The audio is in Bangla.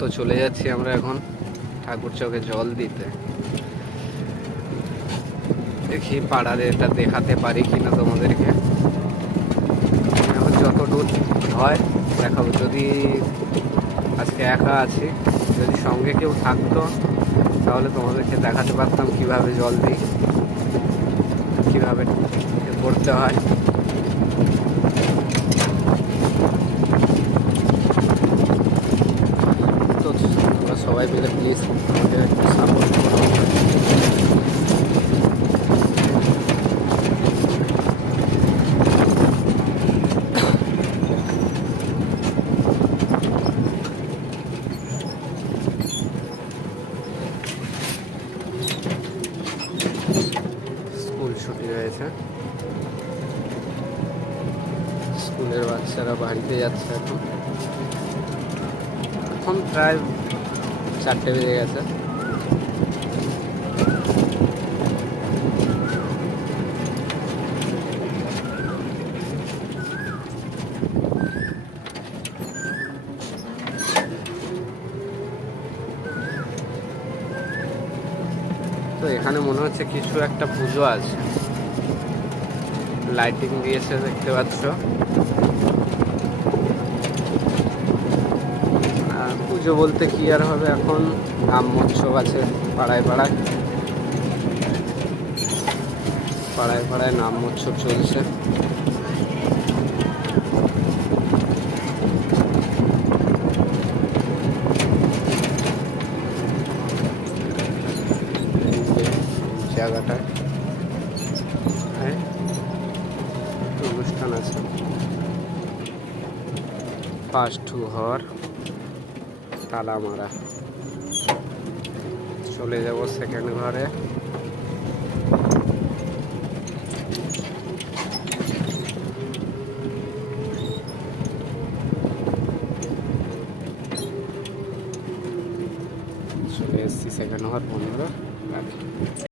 তো চলে যাচ্ছি আমরা এখন ঠাকুর চকে জল দিতে। দেখি পাড়ার এটা দেখাতে পারি কিনা তোমাদেরকে, এখন যতদূর হয় দেখাবো। যদি আজকে একা আছি, যদি সঙ্গে কেউ থাকতো তাহলে তোমাদেরকে দেখাতে পারতাম কিভাবে জল দিই, কিভাবে করতে হয়। তো তোমরা সবাই মিলে প্লিজ আমাকে একটু সাপোর্ট করো। স্কুল ছুটি হয়েছে, স্কুলের বাচ্চারা বাড়িতে যাচ্ছে এখন। এখন প্রায় 4টে বেজে গেছে। তো এখানে মনে হচ্ছে কিছু একটা পুজো আছে, লাইটিং দিয়েছে দেখতে পাচ্ছ। পুজো বলতে কি আর হবে, এখন ব্রহ্মোৎসব আছে পাড়ায় পাড়ায়, পাড়ায় পাড়ায় ব্রহ্মোৎসব চলছে। জায়গাটায় অনুষ্ঠান আছে। ফার্স্ট ঘর তালা মারা, চলে যাব সেকেন্ড ঘরে। চলে এসেছি সেকেন্ড ঘর 15।